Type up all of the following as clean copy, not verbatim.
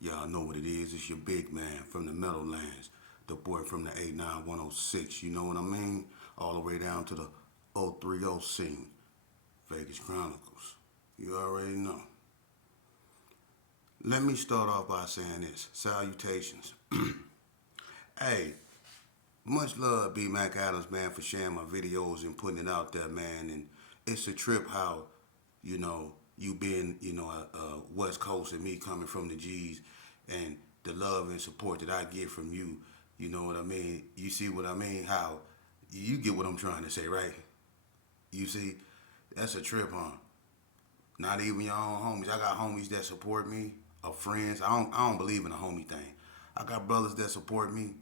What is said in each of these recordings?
Y'all know what it is. It's your big man from the Meadowlands, the boy from the 89106. You know what I mean? All the way down to the 030 scene, Vegas Chronicles. You already know. Let me start off by saying this. Salutations. Hey, much love, B. Mac Adams, man, for sharing my videos and putting it out there, man. And it's a trip how, you being, West Coast and me coming from the G's and the love and support that I get from you. You know what I mean? You see what I mean? How you get what I'm trying to say, right? You see, that's a trip, huh? Not even your own homies. I got homies that support me, or friends. I don't believe in a homie thing. I got brothers that support me.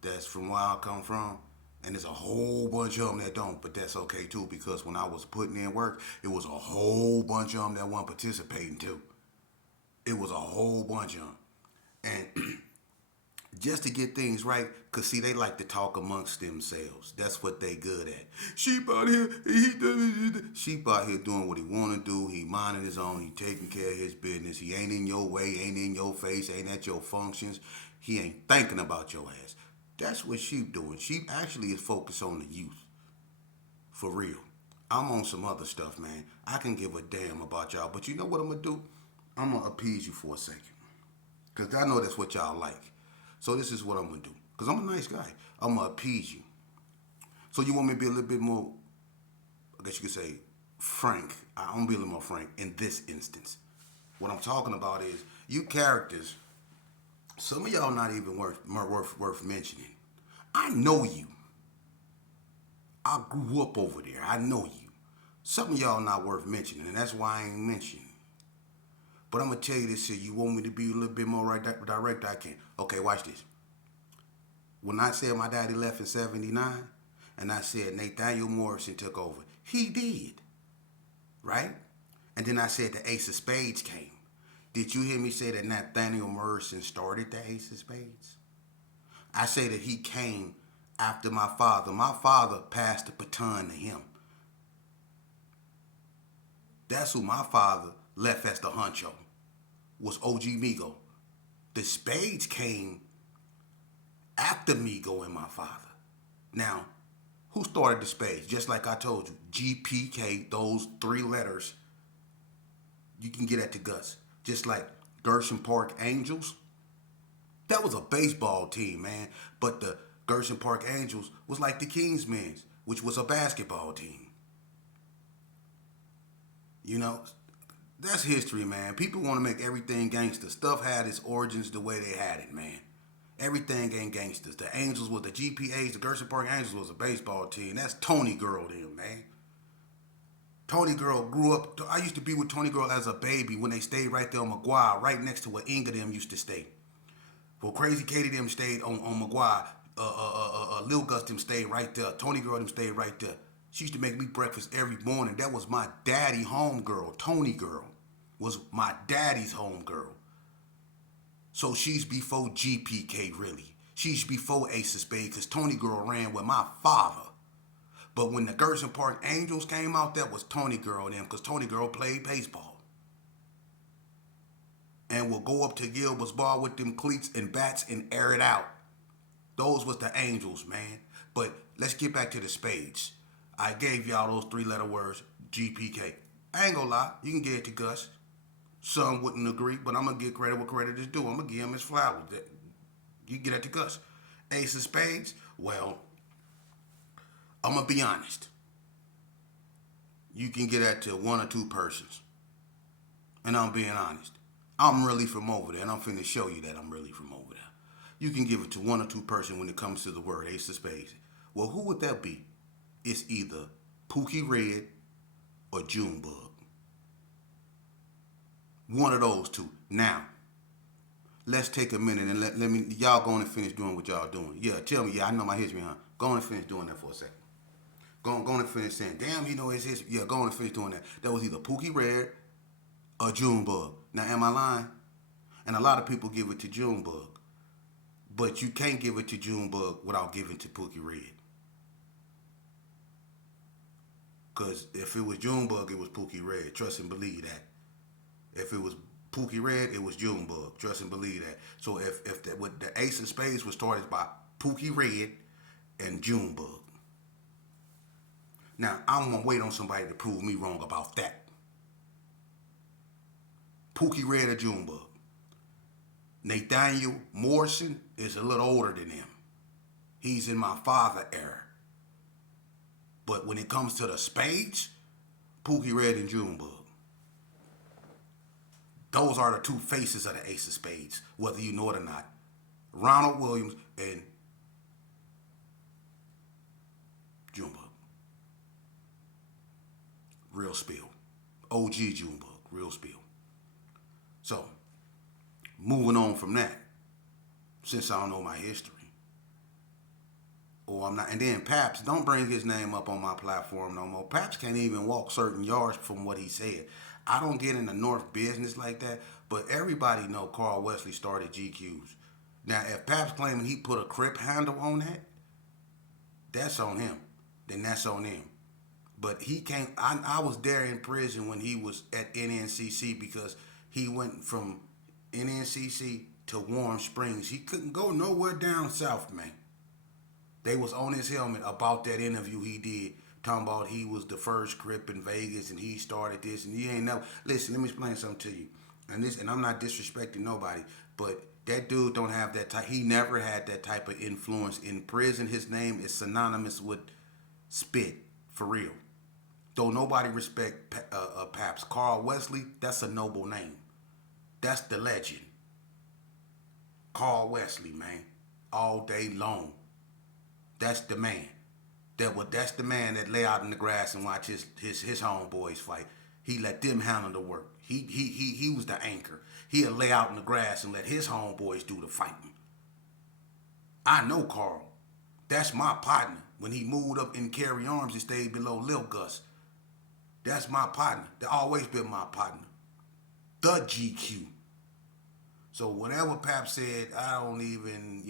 That's from where I come from. And there's a whole bunch of them that don't, but that's okay too because when I was putting in work, it was a whole bunch of them that weren't participating too. It was a whole bunch of them. And just to get things right, cause see they like to talk amongst themselves. That's what they good at. Sheep out here, sheep out here doing what he wanna do. He minding his own. He taking care of his business. He ain't in your way, ain't in your face, ain't at your functions. He ain't thinking about your ass. That's what sheep doing. Sheep actually is focused on the youth, for real. I'm on some other stuff, man. I can give a damn about y'all, but you know what I'm gonna do? I'm gonna appease you for a second. Because I know that's what y'all like. So this is what I'm going to do. Because I'm a nice guy. I'm going to appease you. So you want me to be a little bit more, I guess you could say, frank. I'm going to be a little more frank in this instance. What I'm talking about is you characters, some of y'all not even worth mentioning. I know you. I grew up over there. I know you. Some of y'all not worth mentioning, and that's why I ain't mentioning. But I'm gonna tell you this shit. You want me to be a little bit more direct? I can. Okay, watch this. When I said my daddy left in '79, and I said Nathaniel Morrison took over, he did, right? And then I said the Ace of Spades came. Did you hear me say that Nathaniel Morrison started the Ace of Spades? I say that he came after my father. My father passed the baton to him. That's who my father left as the honcho, was OG Migo. The spades came after Migo and my father. Now, who started the spades? Just like I told you, GPK, those three letters, you can get at the guts. Just like Gershon Park Angels, that was a baseball team, man. But the Gershon Park Angels was like the Kingsmen's, which was a basketball team. You know, that's history, man. People want to make everything gangster. Stuff had its origins the way they had it, man. Everything ain't gangsters. The Angels was the GPAs. The Gershon Park Angels was a baseball team. That's Tony Girl, them, man. Tony Girl grew up. I used to be with Tony Girl as a baby when they stayed right there on McGuire, right next to where Inga them used to stay. Well, Crazy Katie them stayed on McGuire. Lil Gus them stayed right there. Tony Girl them stayed right there. She used to make me breakfast every morning. That was my daddy home girl. Tony Girl was my daddy's home girl. So she's before GPK, really. She's before Ace of Spades, because Tony Girl ran with my father. But when the Gershon Park Angels came out, that was Tony Girl and them, because Tony Girl played baseball. And will go up to Gilbert's bar with them cleats and bats and air it out. Those was the Angels, man. But let's get back to the Spades. I gave y'all those three-letter words, GPK. I ain't gonna lie, you can get it to Gus. Some wouldn't agree, but I'm gonna give credit what credit is due. I'm gonna give him his flowers. You get it to Gus. Ace of Spades, well, I'm gonna be honest. You can get that to one or two persons. And I'm being honest. I'm really from over there, and I'm finna show you that I'm really from over there. You can give it to one or two person when it comes to the word Ace of Spades. Well, who would that be? It's either Pookie Red or Junebug. One of those two. Now, let's take a minute and let me y'all go on and finish doing what y'all doing. Yeah, tell me, yeah, I know my history, huh? Go on and finish doing that for a second. Go on and finish saying, damn, you know his history. Yeah, go on and finish doing that. That was either Pookie Red or Junebug. Now, am I lying? And a lot of people give it to Junebug. But you can't give it to Junebug without giving to Pookie Red. Because if it was Junebug, it was Pookie Red. Trust and believe that. If it was Pookie Red, it was Junebug. Trust and believe that. So if the Ace of Spades was started by Pookie Red and Junebug. Now, I'm going to wait on somebody to prove me wrong about that. Pookie Red or Junebug. Nathaniel Morrison is a little older than him. He's in my father era. But when it comes to the spades, Pookie Red and Junebug. Those are the two faces of the Ace of Spades, whether you know it or not. Ronald Williams and Junebug. Real spill. OG Junebug. Real spill. So, moving on from that, since I don't know my history, or I'm not, and then Paps, don't bring his name up on my platform no more. Paps can't even walk certain yards from what he said. I don't get in the North business like that, but everybody know Carl Wesley started GQs. Now, if Paps claiming he put a Crip handle on that, that's on him. Then that's on him. But he can't. I was there in prison when he was at NNCC because he went from NNCC to Warm Springs. He couldn't go nowhere down south, man. They was on his helmet about that interview he did, talking about he was the first Crip in Vegas and he started this and he ain't never. Listen, let me explain something to you. And I'm not disrespecting nobody, but that dude don't have that type. He never had that type of influence in prison. His name is synonymous with spit, for real. Though nobody respect Paps. Carl Wesley, that's a noble name. That's the legend. Carl Wesley, man, all day long. That's the man. That's the man that lay out in the grass and watch his homeboys fight. He let them handle the work. He was the anchor. He'll lay out in the grass and let his homeboys do the fighting. I know Carl. That's my partner. When he moved up in Carry Arms and stayed below Lil Gus. That's my partner. They always been my partner. The GQ. So whatever Pap said, I don't even,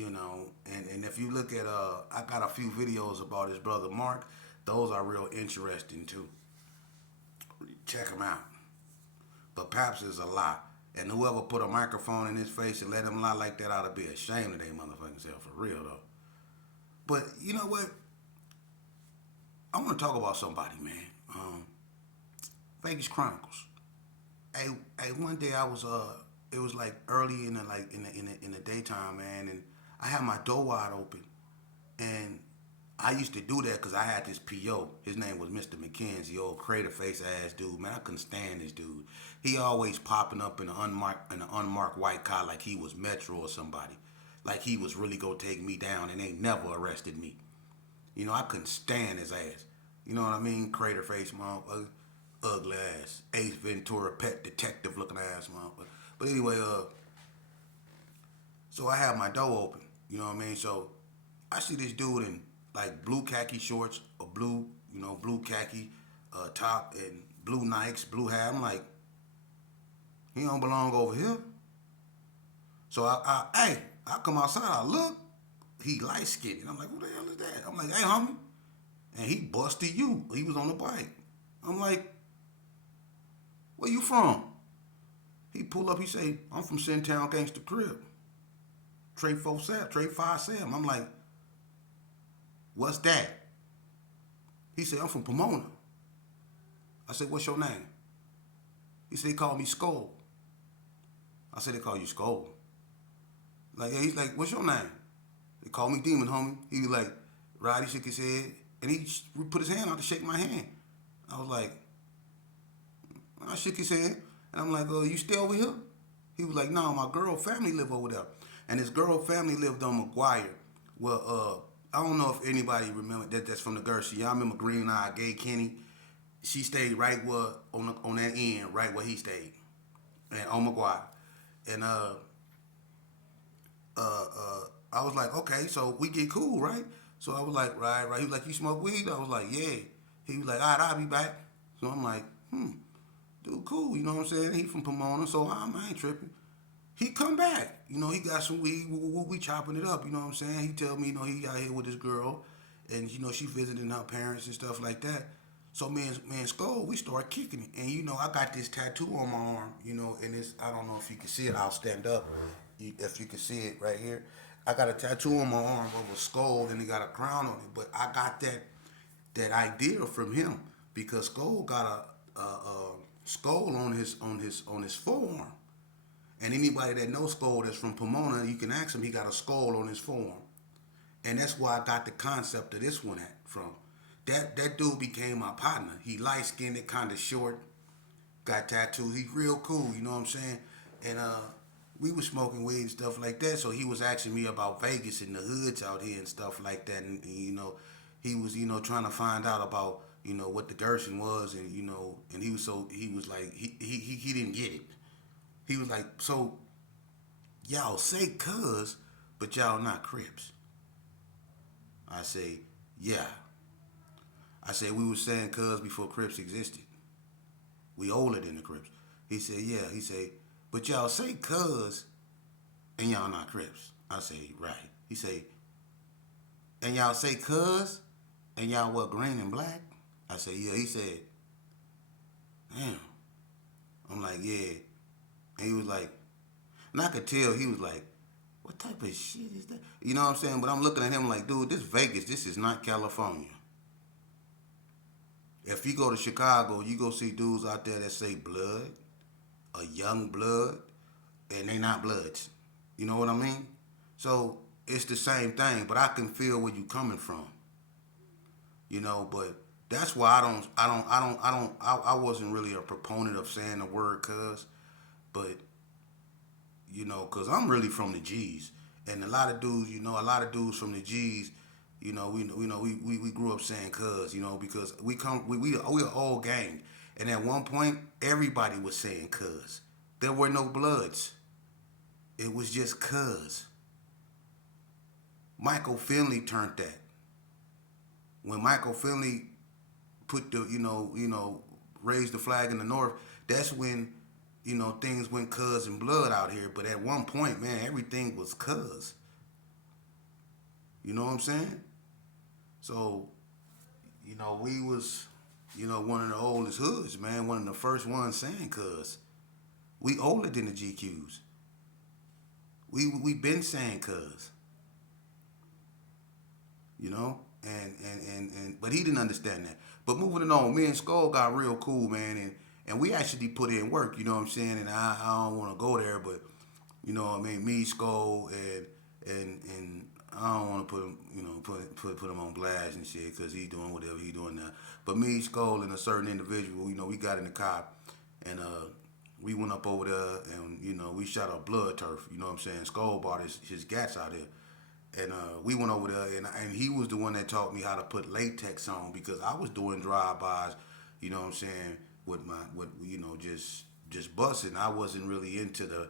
and if you look at, I got a few videos about his brother Mark. Those are real interesting too. Check them out. But Paps is a lie. And whoever put a microphone in his face and let him lie like that ought to be ashamed of their motherfucking self, for real though. But you know what? I want to talk about somebody, man. Vegas Chronicles. Hey, one day I was it was like early in the daytime, man, and I had my door wide open, and I used to do that because I had this PO. His name was Mr. McKenzie, old crater face ass dude. Man, I couldn't stand this dude. He always popping up in an unmarked white car like he was Metro or somebody, like he was really gonna take me down, and they never arrested me. I couldn't stand his ass. You know what I mean? Crater face motherfucker. Ugly ass. Ace Ventura pet detective looking ass motherfucker. But anyway, so I have my door open. You know what I mean? So I see this dude in like blue khaki shorts, or blue khaki top and blue Nikes, blue hat. I'm like, he don't belong over here. So I come outside, I look, he light skinned. And I'm like, who the hell is that? I'm like, hey homie. And he busted you. He was on the bike. I'm like, where you from? He pull up, he say, I'm from Sintown Gangsta Crib. Trey 5 Sam. I'm like, what's that? He said, I'm from Pomona. I said, what's your name? He said, they call me Skull. I said, they call you Skull. Like, yeah, he's like, what's your name? They call me Demon, homie. He was like, Roddy shook his head, and he put his hand out to shake my hand. I was like, I shook his hand, and I'm like, you stay over here? He was like, no, my girl family live over there. And his girl family lived on McGuire. Well, I don't know if anybody remember that's from the Gershie. Y'all remember Green Eye Gay Kenny? She stayed right where, on that end, right where he stayed. And on McGuire. And I was like, okay, so we get cool, right? So I was like, right. He was like, you smoke weed? I was like, yeah. He was like, all right, I'll be back. So I'm like, dude, cool, you know what I'm saying? He from Pomona, so I ain't tripping. He come back, he got some weed, we chopping it up, you know what I'm saying? He tell me, he out here with his girl, and, she visiting her parents and stuff like that. So me and Skull, we started kicking it, and I got this tattoo on my arm, and it's I don't know if you can see it. I'll stand up, if you can see it right here. I got a tattoo on my arm of a skull, and it got a crown on it. But I got that idea from him because Skull got a skull on his forearm, and anybody that knows Skull that's from Pomona, you can ask him. He got a skull on his forearm, and that's where I got the concept of this one from. That dude became my partner. He light skinned, kind of short, got tattoos. He's real cool, you know what I'm saying? And we was smoking weed and stuff like that. So he was asking me about Vegas and the hoods out here and stuff like that. And he was trying to find out about what the Gershon was, and and he was like he didn't get it. He was like, so y'all say cuz, but y'all not Crips. I say, yeah. I said we was saying cuz before Crips existed. We older than the Crips. He said, yeah. He said, but y'all say cuz and y'all not Crips. I say, right. He say, and y'all say cuz and y'all what, green and black? I say, yeah. He said, damn. I'm like, yeah. And he was like, and I could tell he was like, what type of shit is that? You know what I'm saying? But I'm looking at him like, dude, this Vegas. This is not California. If you go to Chicago, you go see dudes out there that say blood, a young blood, and they not bloods. You know what I mean? So it's the same thing, but I can feel where you coming from. But that's why I wasn't really a proponent of saying the word cuz, but cause I'm really from the G's, and a lot of dudes from the G's, we grew up saying cuz, because we an old gang, and at one point everybody was saying cuz. There were no bloods. It was just cuz. Michael Finley turned that. When Michael Finley put the raised the flag in the North, that's when things went cuz and blood out here. But at one point, man, everything was cuz. You know what I'm saying? So, we was, one of the oldest hoods, man. One of the first ones saying cuz. We older than the GQs. We been saying cuz. And but he didn't understand that. But moving on, me and Skull got real cool, man, and we actually put in work, you know what I'm saying? And I don't want to go there, but me, Skull, and I don't want to put him, put him on blast and shit, because he doing whatever he doing now. But me, Skull, and a certain individual, we got in the car, and we went up over there, and we shot a blood turf. You know what I'm saying? Skull bought his gats out there. And we went over there, and he was the one that taught me how to put latex on, because I was doing drive-bys, you know what I'm saying, with just busting. I wasn't really into the,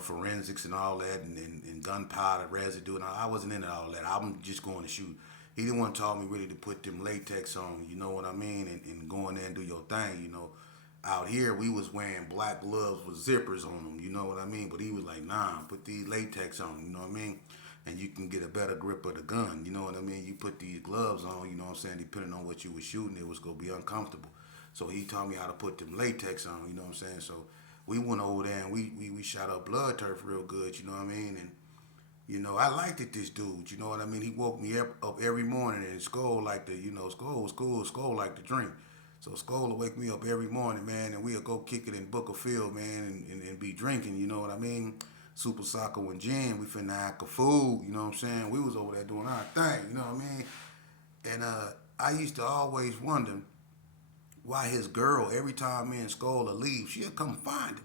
forensics and all that, and gunpowder residue, and I wasn't into all that. I'm just going to shoot. He didn't want to taught me really to put them latex on, you know what I mean, and go in there and do your thing, Out here, we was wearing black gloves with zippers on them, you know what I mean? But he was like, nah, put these latex on, you know what I mean? And you can get a better grip of the gun, you know what I mean? You put these gloves on, you know what I'm saying? Depending on what you were shooting, it was going to be uncomfortable. So he taught me how to put them latex on, you know what I'm saying? So we went over there and we shot up blood turf real good, you know what I mean? And, I liked it, this dude, you know what I mean? He woke me up every morning, and Skull liked to, Skull was cool, Skull liked to drink. So Skull will wake me up every morning, man, and we'll go kick it in Booker Field, man, and be drinking, you know what I mean? Super Soccer and Gin, we finna act a fool, you know what I'm saying? We was over there doing our thing, you know what I mean? And I used to always wonder why his girl, every time me and Skull would leave, she'd come find him.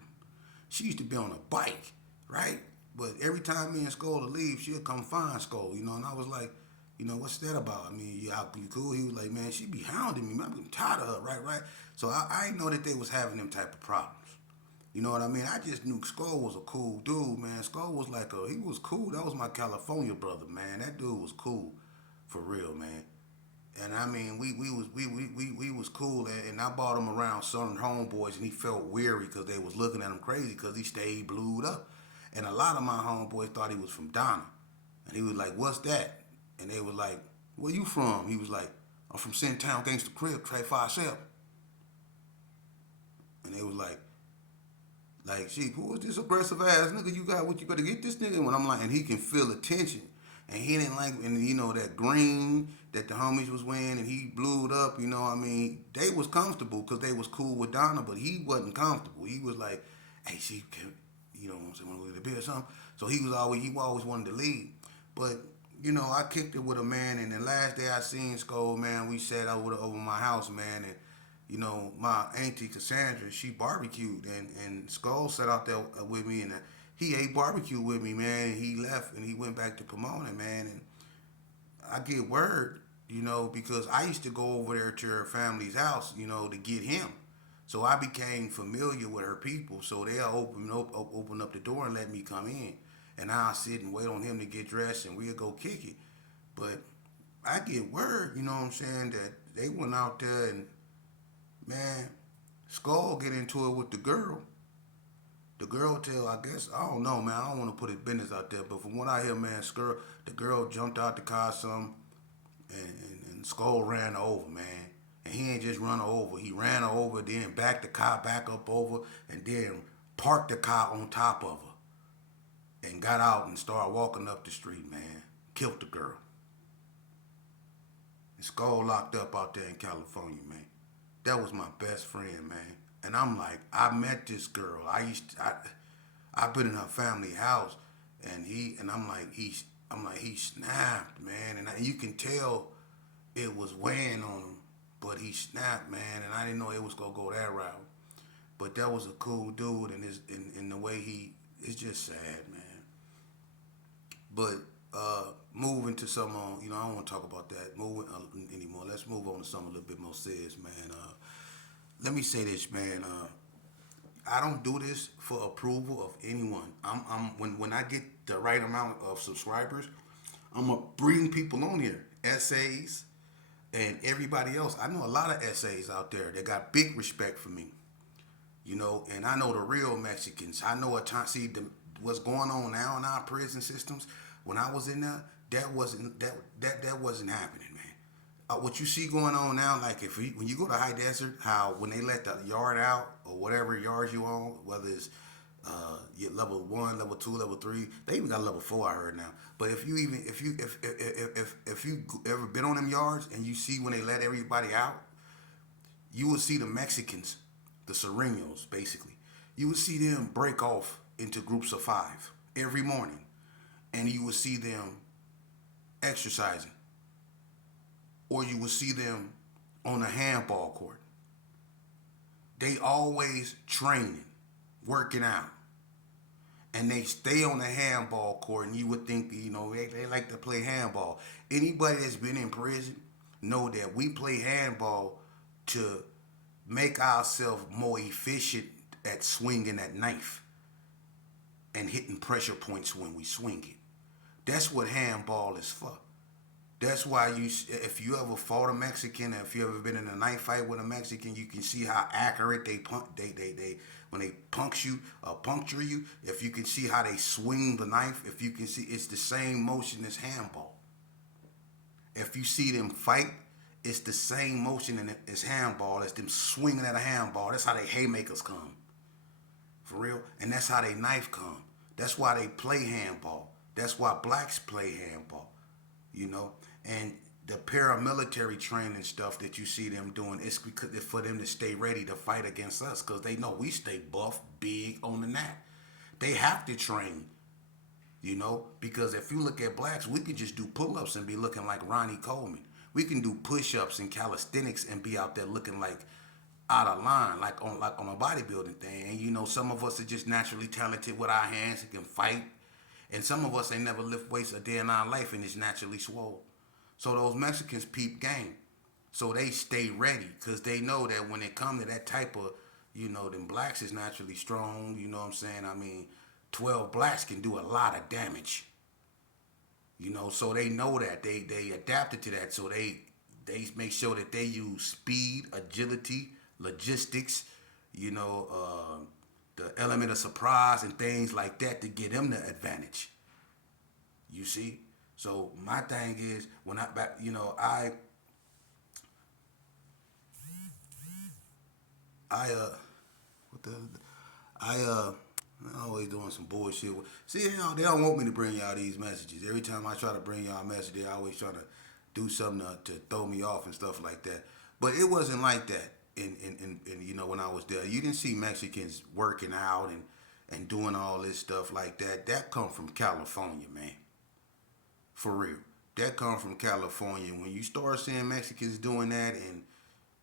She used to be on a bike, right? But every time me and Skull would leave, she'd come find Skull, and I was like, what's that about? I mean, you cool? He was like, man, she be hounding me, man, I'm tired of her, right? So I didn't know that they was having them type of problems. You know what I mean? I just knew Skull was a cool dude, man. Skull was he was cool. That was my California brother, man. That dude was cool, for real, man. And I mean, we was cool, and I brought him around certain homeboys, and he felt weary because they was looking at him crazy because he stayed blued up. And a lot of my homeboys thought he was from Donna, and he was like, "What's that?" And they was like, "Where you from?" He was like, I'm from Centown Gangsta Crib, Trey 5-7. And they was like, shit, who is this aggressive ass nigga you got? What you better get this nigga? When I'm like, and he can feel the tension. And he didn't like, and you know, that green that the homies was wearing, and he blued up, you know what I mean? They was comfortable because they was cool with Donna, but he wasn't comfortable. He was like, hey, she can, you know what I'm saying, want to go get a beer or something? So he always wanted to lead. But, you know, I kicked it with a man, and the last day I seen Skull, man, we sat over my house, man, and you know, my auntie Cassandra, she barbecued, and Skull sat out there with me, and he ate barbecue with me, man. He left, and he went back to Pomona, man, and I get word, you know, because I used to go over there to her family's house, you know, to get him. So I became familiar with her people, so they'll open up the door and let me come in, and I'll sit and wait on him to get dressed, and we'll go kick it. But I get word, you know what I'm saying, that they went out there and man, Skull get into it with the girl. The girl tell, I guess, I don't know, man. I don't want to put his business out there, but from what I hear, man, the girl jumped out the car some, and Skull ran her over, man. And he ain't just run her over. He ran her over, then backed the car back up over, and then parked the car on top of her. And got out and started walking up the street, man. Killed the girl. And Skull locked up out there in California, man. That was my best friend, man. And I'm like, I met this girl. I've been in her family house, and I'm like, he snapped, man. And you can tell it was weighing on him, but he snapped, man. And I didn't know it was gonna go that route. But that was a cool dude, and in the way it's just sad, man. But moving to some, you know, I don't want to talk about that moving anymore. Let's move on to something a little bit more serious, man. Let me say this, man. I don't do this for approval of anyone. When I get the right amount of subscribers, I'm gonna bring people on here, essays, and everybody else. I know a lot of essays out there that got big respect for me, you know, and I know the real Mexicans. I know what's going on now in our prison systems. When I was in there, that wasn't happening, man. What you see going on now, like when you go to high desert, how when they let the yard out or whatever yards you on, whether it's level 1, level 2, level 3, they even got level 4. I heard now. But if you ever been on them yards and you see when they let everybody out, you will see the Mexicans, the Serenos, basically. You would see them break off into groups of 5 every morning, and you would see them exercising, or you would see them on a handball court. They always training, working out, and they stay on the handball court, and you would think, you know, they like to play handball. Anybody that's been in prison know that we play handball to make ourselves more efficient at swinging that knife and hitting pressure points when we swing it. That's what handball is for. That's why if you ever fought a Mexican, if you ever been in a knife fight with a Mexican, you can see how accurate they when they puncture you. If you can see how they swing the knife, if you can see, it's the same motion as handball. If you see them fight, it's the same motion as handball, as them swinging at a handball. That's how they haymakers come, for real, and that's how they knife come. That's why they play handball. That's why blacks play handball, you know. And the paramilitary training stuff that you see them doing is because for them to stay ready to fight against us, because they know we stay buff, big on the mat. They have to train, you know, because if you look at blacks, we could just do pull-ups and be looking like Ronnie Coleman. We can do push-ups and calisthenics and be out there looking like out of line, like on a bodybuilding thing. And you know, some of us are just naturally talented with our hands and can fight, and some of us ain't never lift weights a day in our life and is naturally swole. So those Mexicans peep game. So they stay ready because they know that when it come to that type of, you know, them blacks is naturally strong, you know what I'm saying? I mean, 12 blacks can do a lot of damage. You know, so they know that. They adapted to that. So they make sure that they use speed, agility, logistics, you know, the element of surprise and things like that to get them the advantage. You see? So my thing is, when I I what the I I'm always doing some bullshit. See, they don't want me to bring y'all these messages. Every time I try to bring y'all a message, they always try to do something to throw me off and stuff like that. But it wasn't like that. In when I was there, you didn't see Mexicans working out and doing all this stuff like that. That come from California, man. For real. That come from California. When you start seeing Mexicans doing that and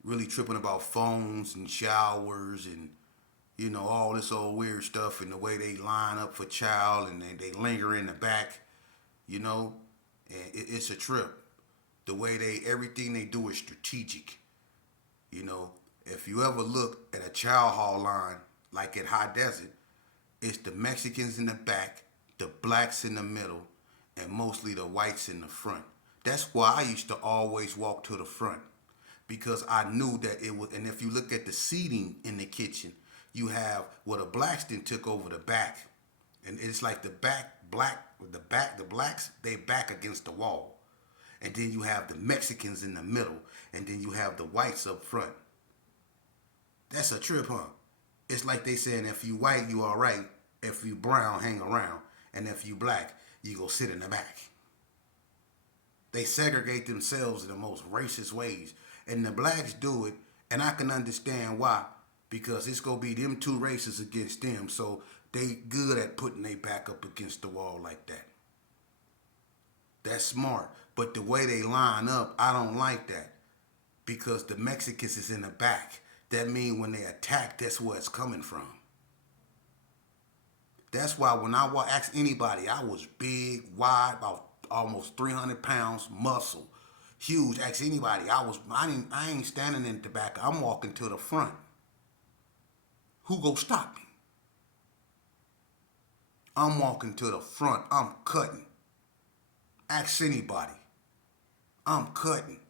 really tripping about phones and showers and all this old weird stuff and the way they line up for child and they linger in the back, and it's a trip. The way everything they do is strategic. If you ever look at a child hall line like at High Desert, it's the Mexicans in the back, the blacks in the middle, and mostly the whites in the front. That's why I used to always walk to the front because I knew that it was. And if you look at the seating in the kitchen, you have the blacks then took over the back, and it's like the blacks they back against the wall, and then you have the Mexicans in the middle, and then you have the whites up front. That's a trip, huh? It's like they saying if you white, you all right. If you brown, hang around. And if you black, you go sit in the back. They segregate themselves in the most racist ways. And the blacks do it, and I can understand why. Because it's going to be them two races against them. So they good at putting their back up against the wall like that. That's smart. But the way they line up, I don't like that. Because the Mexicans is in the back. That means when they attack, that's where it's coming from. That's why when I ask anybody, I was big, wide, about almost 300 pounds, muscle, huge. Ask anybody, I ain't standing in the back. I'm walking to the front. Who go stop me? I'm walking to the front. I'm cutting. Ask anybody. I'm cutting.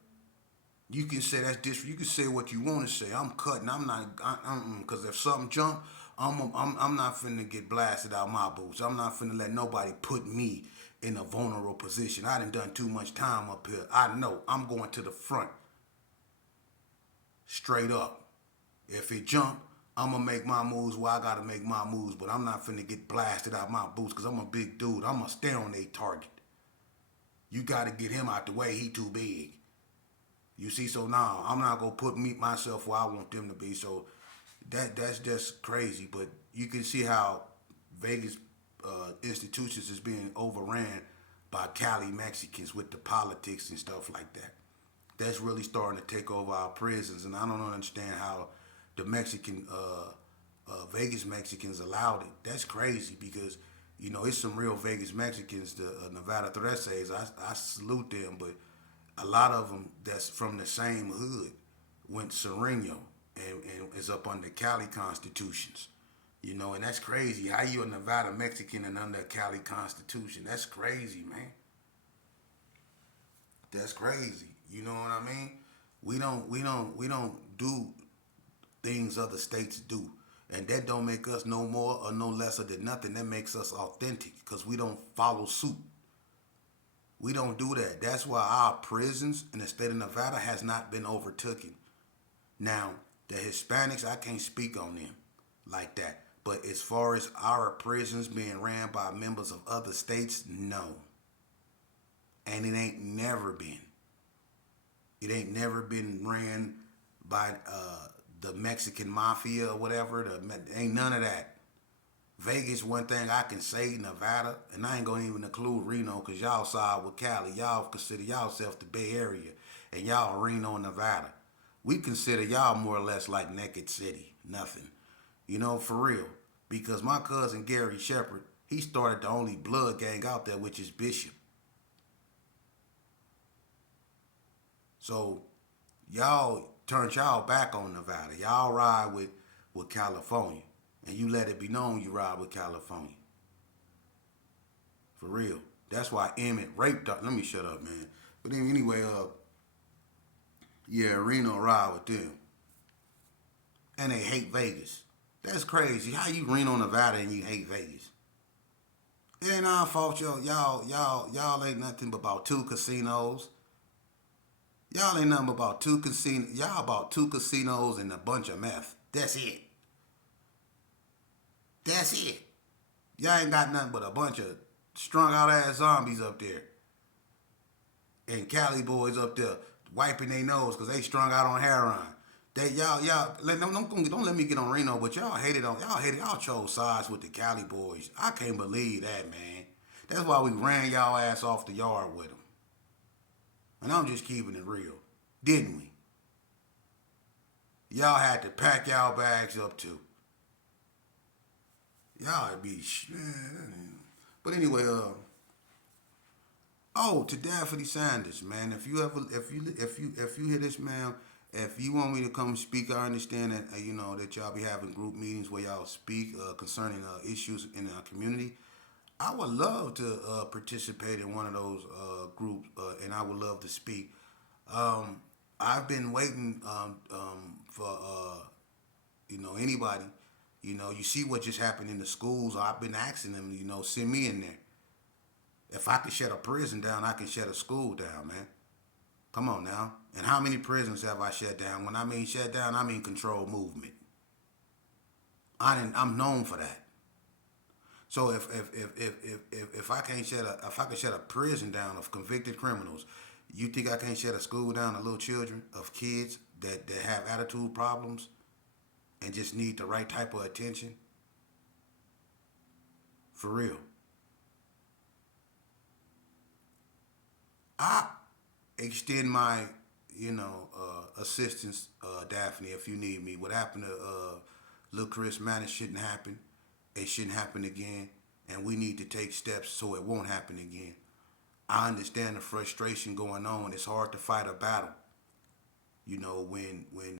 You can say that's different. You can say what you want to say. I'm cutting. I'm not. Because if something jump, I'm not finna get blasted out my boots. I'm not finna let nobody put me in a vulnerable position. I done too much time up here. I know. I'm going to the front. Straight up. If it jump, I'm gonna make my moves where I gotta make my moves. But I'm not finna get blasted out my boots because I'm a big dude. I'm gonna stay on a target. You gotta get him out the way. He too big. You see, so now I'm not gonna put myself where I want them to be. So that's just crazy. But you can see how Vegas institutions is being overran by Cali Mexicans with the politics and stuff like that. That's really starting to take over our prisons, and I don't understand how the Vegas Mexicans allowed it. That's crazy because it's some real Vegas Mexicans, the Nevada Threses. I salute them, but a lot of them that's from the same hood went Sereno and is up under Cali constitutions. And that's crazy. How you a Nevada Mexican and under a Cali constitution? That's crazy, man. That's crazy. You know what I mean? We don't do things other states do. And that don't make us no more or no lesser than nothing. That makes us authentic because we don't follow suit. We don't do that. That's why our prisons in the state of Nevada has not been overtaken. Now, the Hispanics, I can't speak on them like that. But as far as our prisons being ran by members of other states, no. And it ain't never been. It ain't never been ran by the Mexican mafia or whatever. Ain't none of that. Vegas, one thing I can say, Nevada, and I ain't gonna even include Reno because y'all side with Cali. Y'all consider y'allself the Bay Area, and y'all Reno, Nevada. We consider y'all more or less like Naked City, nothing. For real. Because my cousin Gary Shepard, he started the only blood gang out there, which is Bishop. So y'all turned y'all back on Nevada. Y'all ride with California. And you let it be known you ride with California. For real. That's why Emmett raped up. Let me shut up, man. But anyway, Reno ride with them. And they hate Vegas. That's crazy. How you Reno, Nevada and you hate Vegas? It ain't our fault, y'all ain't nothing but about 2 casinos. Y'all ain't nothing but about 2 casinos. Y'all about 2 casinos and a bunch of meth. That's it. That's it. Y'all ain't got nothing but a bunch of strung out ass zombies up there. And Cali boys up there wiping their nose because they strung out on heroin. Don't let me get on Reno, but y'all chose sides with the Cali boys. I can't believe that, man. That's why we ran y'all ass off the yard with them. And I'm just keeping it real, didn't we? Y'all had to pack y'all bags up too. Y'all be man. But anyway, oh, to Daphne Sanders, man. If you hear this, man, if you want me to come speak, I understand that that y'all be having group meetings where y'all speak concerning issues in our community. I would love to participate in one of those groups, and I would love to speak. Um, I've been waiting for anybody. You see what just happened in the schools. I've been asking them, send me in there. If I can shut a prison down, I can shut a school down, man. Come on now. And how many prisons have I shut down? When I mean shut down, I mean control movement. I'm known for that. So if I can't if I can shut a prison down of convicted criminals, you think I can't shut a school down of little children, of kids that have attitude problems and just need the right type of attention? For real. I extend my, assistance, Daphne, if you need me. What happened to little Chris Manning shouldn't happen. It shouldn't happen again. And we need to take steps so it won't happen again. I understand the frustration going on. It's hard to fight a battle. When